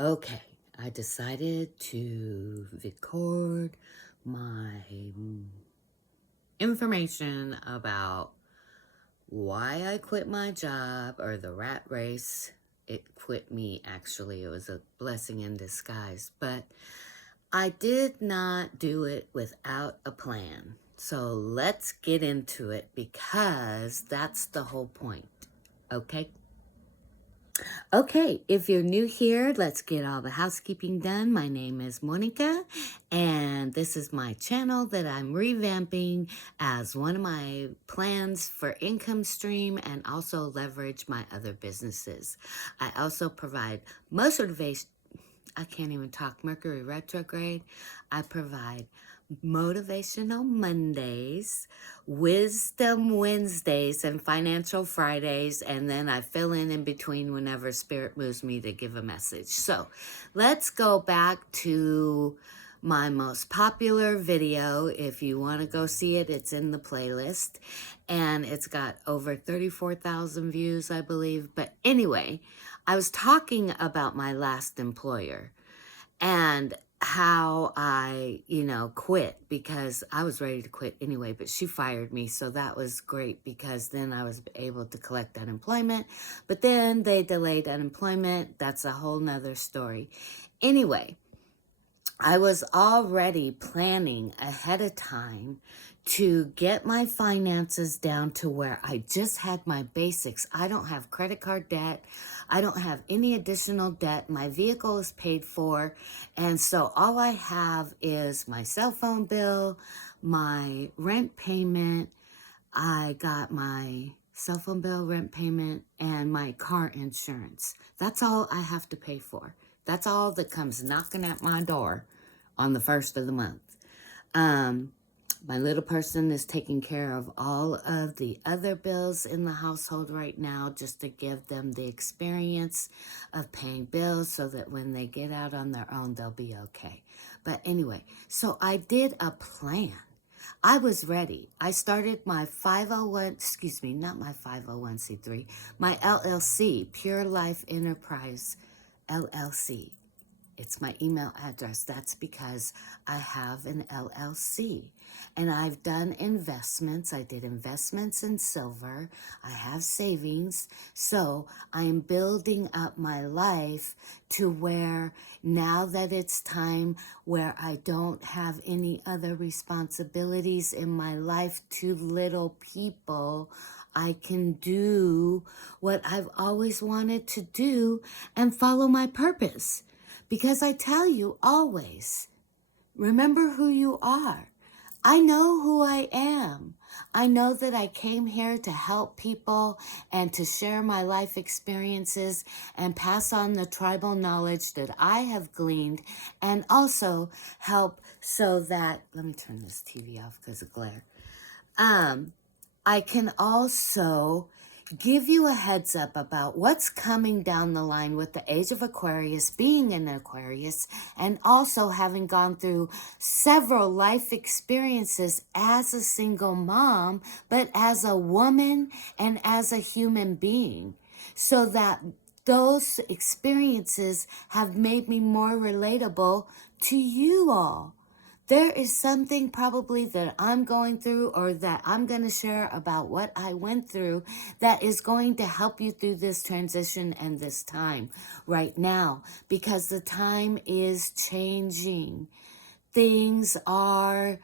Okay, I decided to record my information about why I quit my job or the rat race. It quit me, actually. It was a blessing in disguise, but I did not do it without a plan. So let's get into it because that's the whole point. Okay? Okay, if you're new here, let's get all the housekeeping done. My name is Monica, and this is my channel that I'm revamping as one of my plans for income stream and also leverage my other businesses. I also provide motivation. I can't even talk Mercury retrograde. I provide motivational Mondays, wisdom Wednesdays, and financial Fridays, and then I fill in between whenever spirit moves me to give a message. So let's go back to my most popular video. If you want to go see it, it's in the playlist, and it's got over 34,000 views, I believe. But anyway, I was talking about my last employer and how I, quit because I was ready to quit anyway, but she fired me. So that was great because then I was able to collect unemployment, but then they delayed unemployment. That's a whole nother story. Anyway, I was already planning ahead of time to get my finances down to where I just had my basics. I don't have credit card debt. I don't have any additional debt. My vehicle is paid for. And so all I have is my cell phone bill, my rent payment. I got my cell phone bill, rent payment, and my car insurance. That's all I have to pay for. That's all that comes knocking at my door on the first of the month. My little person is taking care of all of the other bills in the household right now just to give them the experience of paying bills so that when they get out on their own, they'll be okay. But anyway, so I did a plan. I was ready. I started my 501, not my 501c3, my LLC, Pure Life Enterprise LLC. It's my email address. That's because I have an LLC and I've done investments. I did investments in silver. I have savings. So I am building up my life to where now that it's time where I don't have any other responsibilities in my life to little people, I can do what I've always wanted to do and follow my purpose. Because I tell you always, remember who you are. I know who I am. I know that I came here to help people and to share my life experiences and pass on the tribal knowledge that I have gleaned and also help so that, let me turn this TV off because of glare. I can also give you a heads up about what's coming down the line with the age of Aquarius, being an Aquarius, and also having gone through several life experiences as a single mom, but as a woman and as a human being, so that those experiences have made me more relatable to you all. There is something probably that I'm going through or that I'm going to share about what I went through that is going to help you through this transition and this time right now, because the time is changing. Things are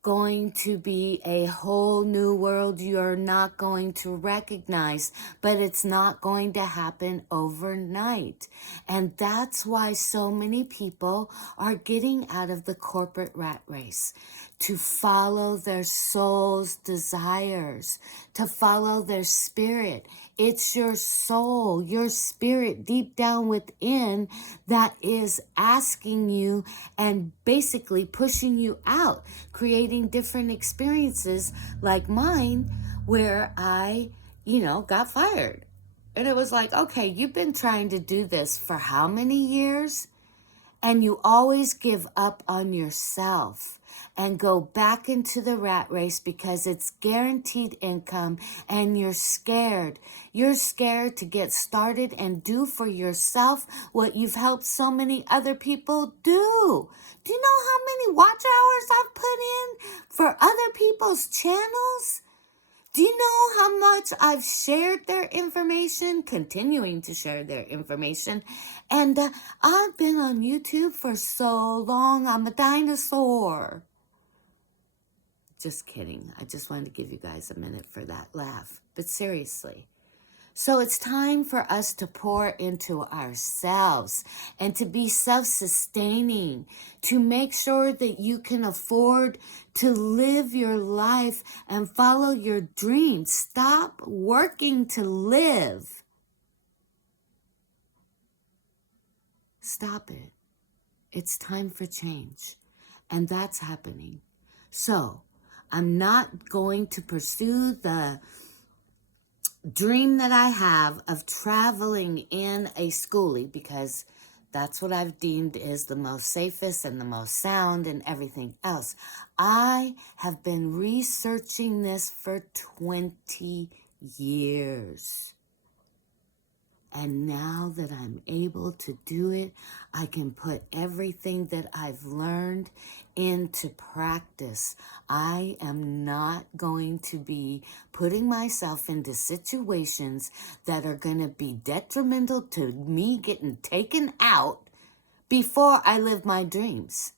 going to be a whole new world you're not going to recognize, but it's not going to happen overnight. And that's why so many people are getting out of the corporate rat race to follow their soul's desires, to follow their spirit. It's your soul, your spirit deep down within that is asking you and basically pushing you out, creating different experiences like mine where I, got fired. And it was like, okay, you've been trying to do this for how many years? And you always give up on yourself. and go back into the rat race because it's guaranteed income and you're scared. You're scared to get started and do for yourself what you've helped so many other people do. Do you know how many watch hours I've put in for other people's channels? Do you know how much I've shared their information, continuing to share their information? And I've been on YouTube for so long, I'm a dinosaur. Just kidding. I just wanted to give you guys a minute for that laugh. But seriously. So it's time for us to pour into ourselves and to be self-sustaining, to make sure that you can afford to live your life and follow your dreams. Stop working to live. Stop it. It's time for change. And that's happening. So I'm not going to pursue the dream that I have of traveling in a schoolie because that's what I've deemed is the most safest and the most sound and everything else. I have been researching this for 20 years. And now that I'm able to do it, I can put everything that I've learned into practice. I am not going to be putting myself into situations that are going to be detrimental to me getting taken out before I live my dreams.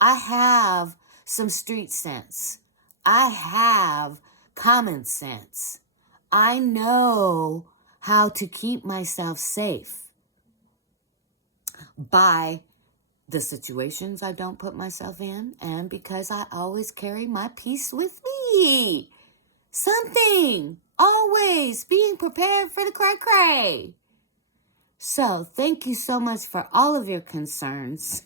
I have some street sense. I have common sense. I know how to keep myself safe by the situations I don't put myself in, and because I always carry my peace with me. Something, always being prepared for the cray-cray. So thank you so much for all of your concerns.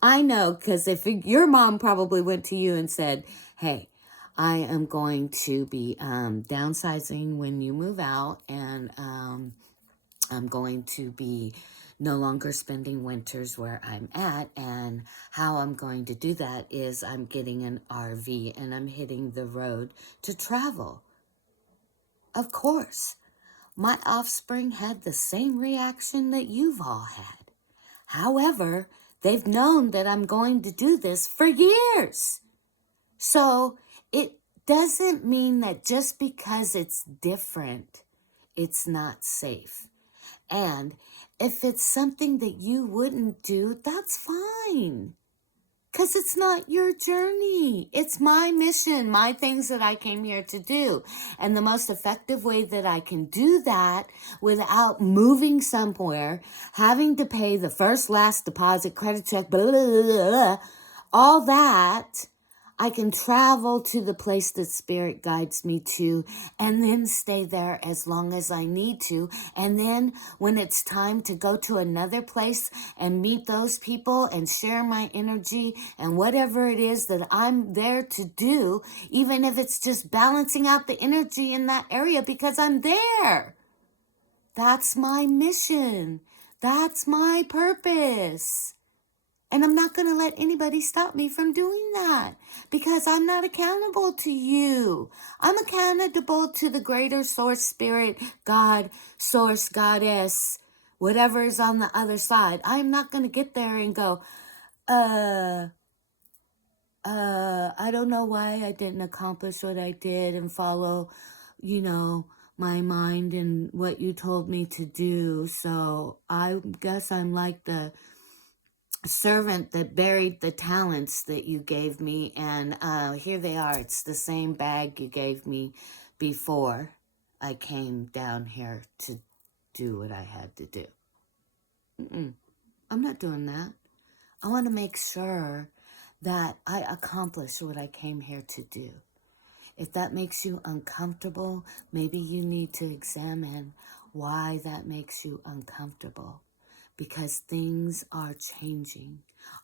I know, because if your mom probably went to you and said, hey, I am going to be downsizing when you move out, and I'm going to be no longer spending winters where I'm at, and how I'm going to do that is I'm getting an RV and I'm hitting the road to travel. Of course, my offspring had the same reaction that you've all had. However, they've known that I'm going to do this for years. So it doesn't mean that just because it's different, it's not safe. And if it's something that you wouldn't do, that's fine. Because it's not your journey. It's my mission, my things that I came here to do. And the most effective way that I can do that without moving somewhere, having to pay the first, last deposit, credit check, blah, blah, blah, blah, all that, I can travel to the place that Spirit guides me to and then stay there as long as I need to. And then when it's time to go to another place and meet those people and share my energy and whatever it is that I'm there to do, even if it's just balancing out the energy in that area because I'm there. That's my mission. That's my purpose. And I'm not going to let anybody stop me from doing that because I'm not accountable to you. I'm accountable to the greater source, spirit, God, source, goddess, whatever is on the other side. I'm not going to get there and go, I don't know why I didn't accomplish what I did and follow, my mind and what you told me to do. So I guess I'm like the servant that buried the talents that you gave me, and here they are. It's the same bag you gave me before I came down here to do what I had to do. I'm not doing that. I want to make sure that I accomplish what I came here to do. If that makes you uncomfortable, maybe you need to examine why that makes you uncomfortable. Because things are changing.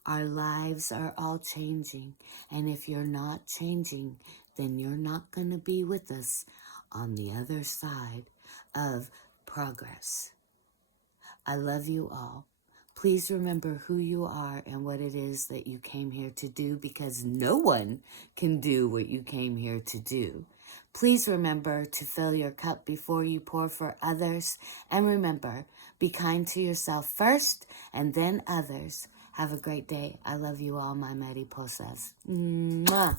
Our lives are all changing. And if you're not changing, then you're not going to be with us on the other side of progress. I love you all. Please remember who you are and what it is that you came here to do, because no one can do what you came here to do. Please remember to fill your cup before you pour for others. And remember, be kind to yourself first and then others. Have a great day. I love you all, my mariposas. Mwah.